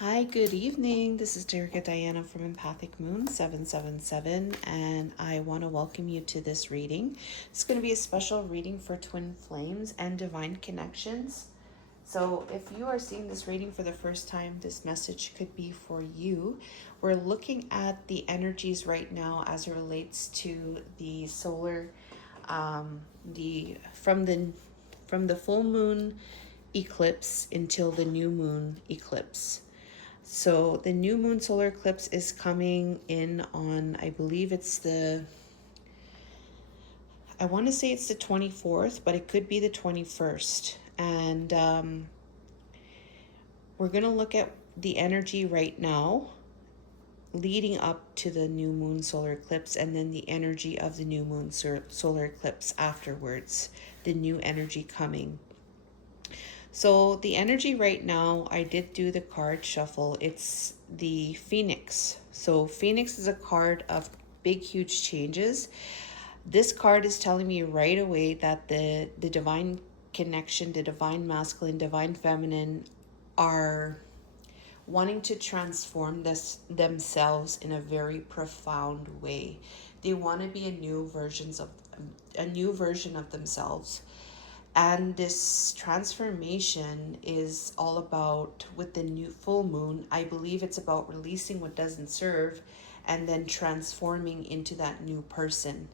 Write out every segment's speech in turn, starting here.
Hi, good evening. This is Derica Diana from Empathic Moon 777, and I want to welcome you to this reading. It's going to be a special reading for twin flames and divine connections. So, if you are seeing this reading for the first time, this message could be for you. We're looking at the energies right now as it relates to the solar, the from the full moon eclipse until the new moon eclipse. So the new moon solar eclipse is coming in on, I believe I want to say it's the 24th, but it could be the 21st. And we're going to look at the energy right now leading up to the new moon solar eclipse, and then the energy of the new moon solar eclipse afterwards, the new energy coming. So the energy right now, I did do the card shuffle. It's the Phoenix. So Phoenix is a card of big, huge changes. This card is telling me right away that the divine connection, the divine masculine, divine feminine are wanting to transform themselves in a very profound way. They want to be a new version of themselves. And this transformation is all about, with the new full moon, I believe it's about releasing what doesn't serve and then transforming into that new person.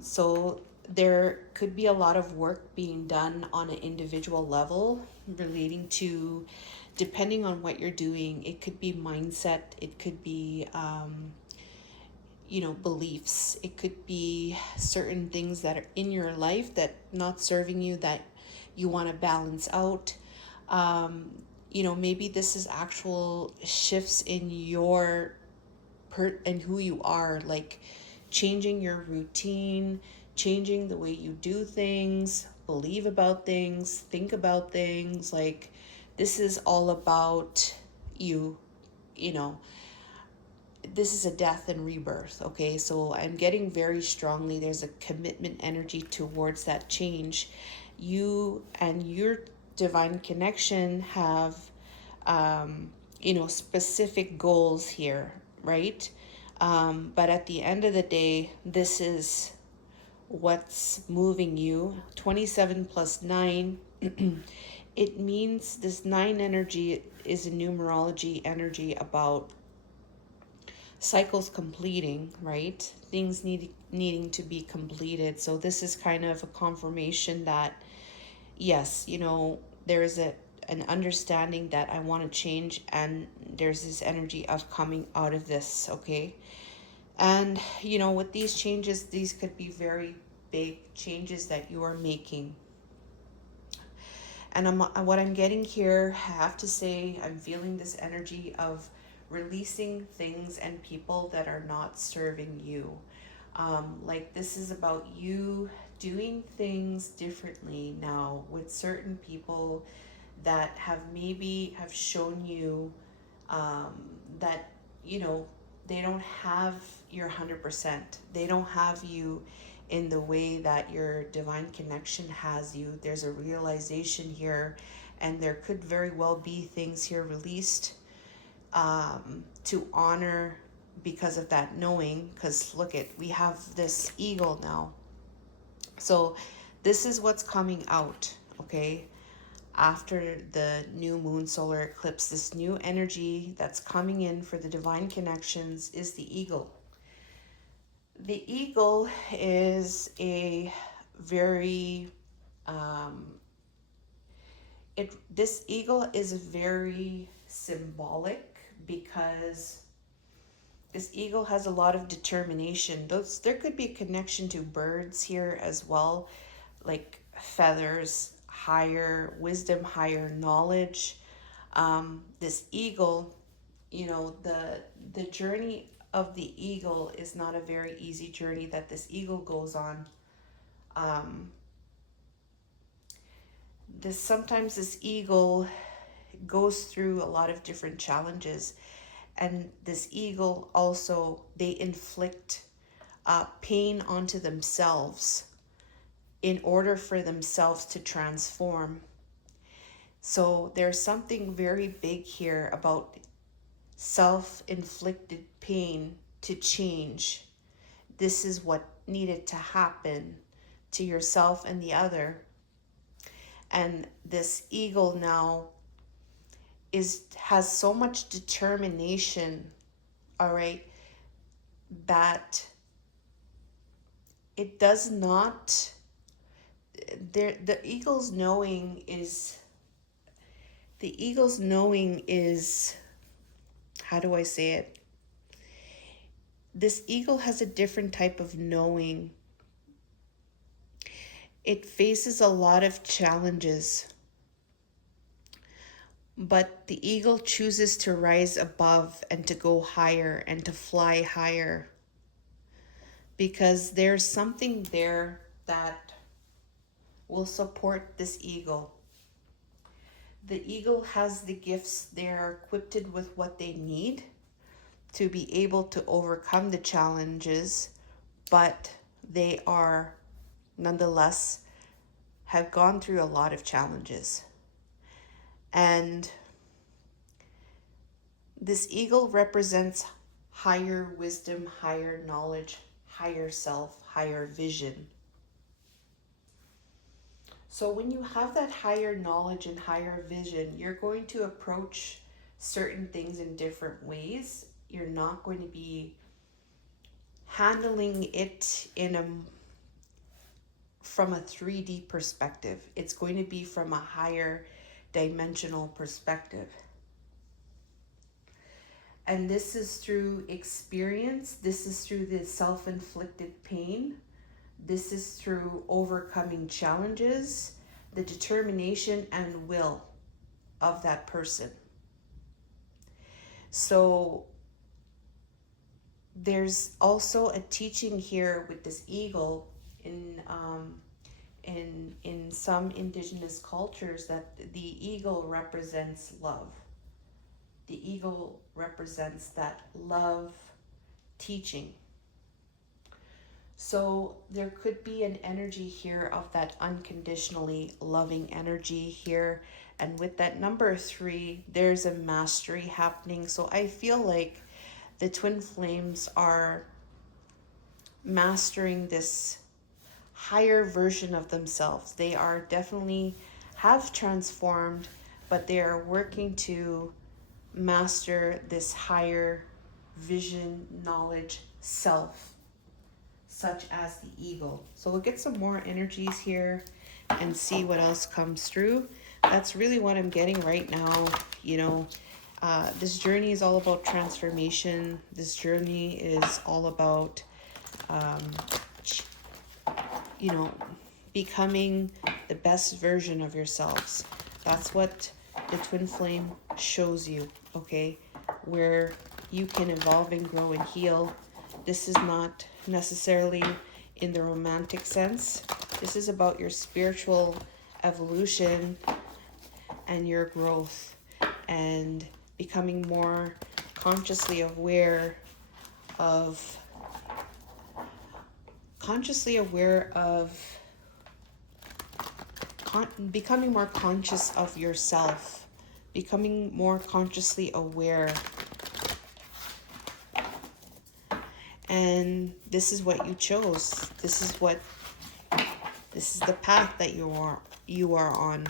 So there could be a lot of work being done on an individual level relating to, depending on what you're doing, it could be mindset, it could be beliefs, it could be certain things that are in your life that not serving you, that you want to balance out. Maybe this is actual shifts in your and who you are, like changing your routine, changing the way you do things, believe about things, think about things. Like, this is all about you you know this is a death and rebirth. Okay, so I'm getting very strongly there's a commitment energy towards that change. You and your divine connection have specific goals here, right? But at the end of the day, this is what's moving you. 27 plus 9, it means this 9 energy is a numerology energy about cycles completing, right? Things needing to be completed. So this is kind of a confirmation that yes, there is an understanding that I want to change, and there's this energy of coming out of this, okay? And with these changes, these could be very big changes that you are making. And what I'm getting here, I have to say, I'm feeling this energy of releasing things and people that are not serving you. Like, this is about you doing things differently now with certain people that have shown you that they don't have your 100%. They don't have you in the way that your divine connection has you. There's a realization here, and there could very well be things here released to honor because of that knowing. Because look, we have this eagle now. So this is what's coming out, okay? After the new moon solar eclipse, this new energy that's coming in for the divine connections is the eagle. The eagle is a very this eagle is very symbolic because this eagle has a lot of determination. There could be a connection to birds here as well, like feathers, higher wisdom, higher knowledge. This eagle, the journey of the eagle is not a very easy journey that this eagle goes on. Um, sometimes this eagle goes through a lot of different challenges, and this eagle also, they inflict pain onto themselves in order for themselves to transform. So there's something very big here about self-inflicted pain to change. This is what needed to happen to yourself and the other. And this eagle now has so much determination, all right, that it does not, the eagle's knowing is, how do I say it? This eagle has a different type of knowing. It faces a lot of challenges, but the eagle chooses to rise above and to go higher and to fly higher, because there's something there that will support this eagle. The eagle has the gifts, they're equipped with what they need to be able to overcome the challenges, but they are nonetheless have gone through a lot of challenges. And this eagle represents higher wisdom, higher knowledge, higher self, higher vision. So when you have that higher knowledge and higher vision, you're going to approach certain things in different ways. You're not going to be handling it from a 3D perspective. It's going to be from a higher dimensional perspective. And this is through experience. This is through the self-inflicted pain. This is through overcoming challenges, the determination and will of that person. So there's also a teaching here with this eagle in some indigenous cultures that the eagle represents love. The eagle represents that love teaching. So there could be an energy here of that unconditionally loving energy here. And with that number 3, there's a mastery happening. So I feel like the twin flames are mastering this higher version of themselves. They are definitely have transformed, but they are working to master this higher vision, knowledge, self, such as the eagle. So we'll get some more energies here and see what else comes through. That's really what I'm getting right now. This journey is all about transformation. This journey is all about, becoming the best version of yourselves. That's what the twin flame shows you, okay? Where you can evolve and grow and heal. This is not necessarily in the romantic sense. This is about your spiritual evolution and your growth and becoming more consciously aware of becoming more conscious of yourself, becoming more consciously aware. And this is what you chose. This is the path that you are on.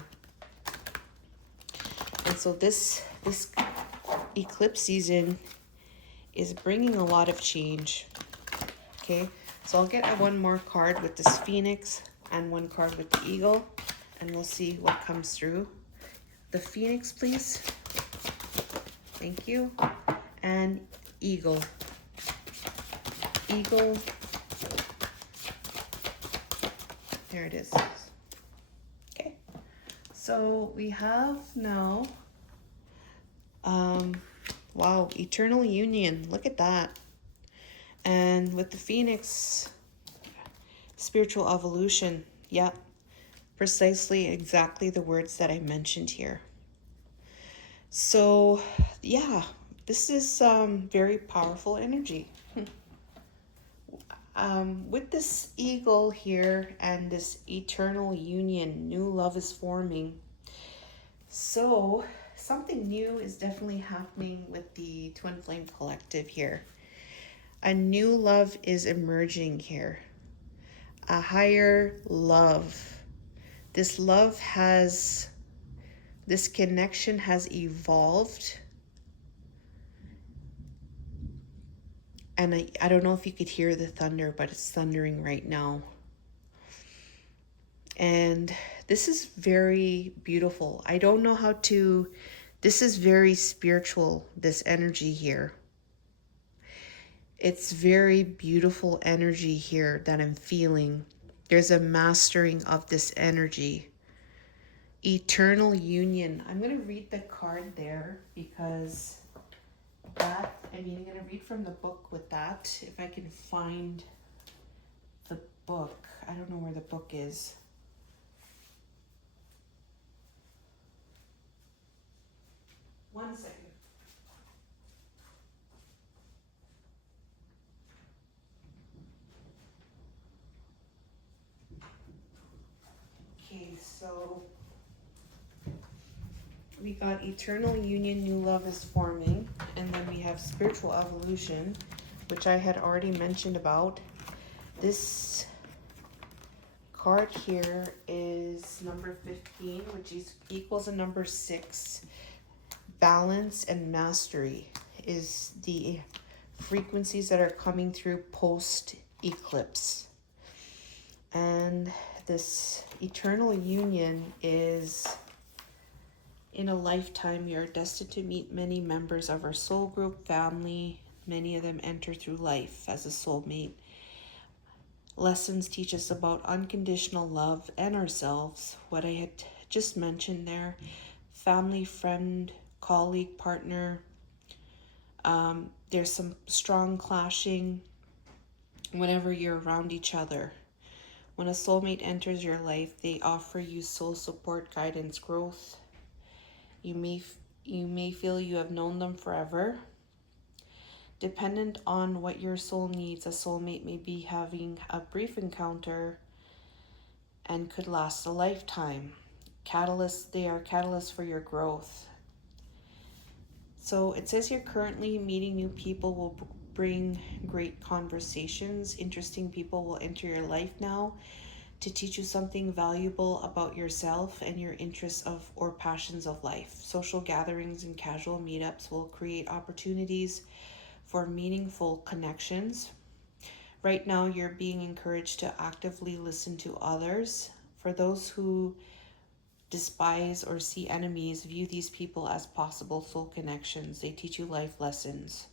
And so this eclipse season is bringing a lot of change. Okay, so I'll get one more card with this phoenix and one card with the eagle, and we'll see what comes through. The phoenix, please. Thank you. And eagle. Eagle. There it is. Okay. So we have now, wow, eternal union. Look at that. And with the phoenix, spiritual evolution. Yeah, precisely exactly the words that I mentioned here. So yeah, this is very powerful energy. With this eagle here and this eternal union, new love is forming. So something new is definitely happening with the Twin Flame Collective here. A new love is emerging here. A higher love. This love has, this connection has evolved. And I don't know if you could hear the thunder, but it's thundering right now. And this is very beautiful. I don't know how to, this is very spiritual, this energy here. It's very beautiful energy here that I'm feeling. There's a mastering of this energy. Eternal union. I'm going to read the card there because that, I'm going to read from the book with that. If I can find the book. I don't know where the book is. One second. Okay, so we got eternal union, new love is forming, and then we have spiritual evolution, which I had already mentioned about. This card here is number 15, which is equals a number 6. Balance and mastery is the frequencies that are coming through post eclipse. And this eternal union is, in a lifetime, we are destined to meet many members of our soul group, family. Many of them enter through life as a soulmate. Lessons teach us about unconditional love and ourselves. What I had just mentioned there, family, friend, colleague, partner. There's some strong clashing whenever you're around each other. When a soulmate enters your life, they offer you soul support, guidance, growth. You may feel you have known them forever. Dependent on what your soul needs, a soulmate may be having a brief encounter and could last a lifetime. They are catalysts for your growth. So it says here, currently meeting new people will bring great conversations. Interesting people will enter your life now to teach you something valuable about yourself and your interests of or passions of life. Social gatherings and casual meetups will create opportunities for meaningful connections. Right now, you're being encouraged to actively listen to others. For those who despise or see enemies, view these people as possible soul connections. They teach you life lessons.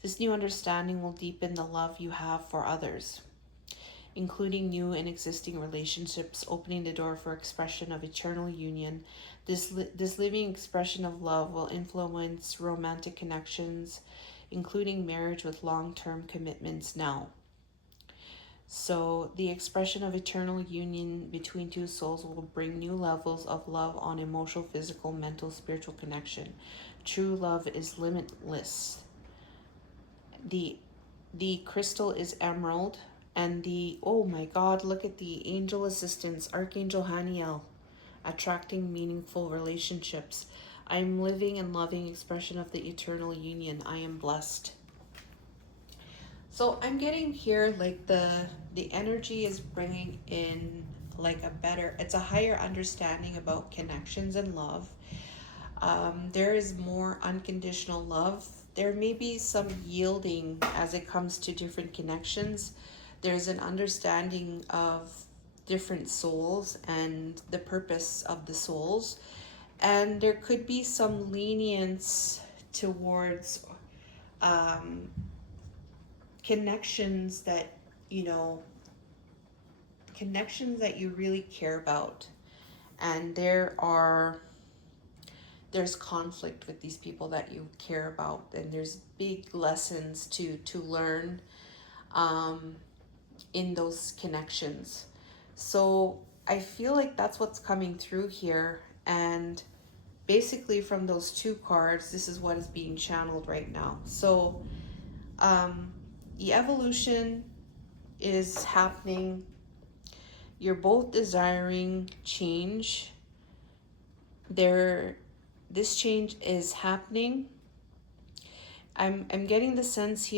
This new understanding will deepen the love you have for others, including new and existing relationships, opening the door for expression of eternal union. This living expression of love will influence romantic connections, including marriage with long-term commitments now. So the expression of eternal union between two souls will bring new levels of love on emotional, physical, mental, spiritual connection. True love is limitless. The crystal is emerald, and oh my God, look at the angel assistance, Archangel Haniel, attracting meaningful relationships. I'm living and loving expression of the eternal union. I am blessed. So I'm getting here like the energy is bringing in like it's a higher understanding about connections and love. There is more unconditional love. There may be some yielding as it comes to different connections. There's an understanding of different souls and the purpose of the souls. And there could be some lenience towards connections that you really care about. And there's conflict with these people that you care about, and there's big lessons to learn in those connections. So I feel like that's what's coming through here, and basically from those two cards, this is what is being channeled right now. So the evolution is happening. You're both desiring change. this change is happening. I'm getting the sense here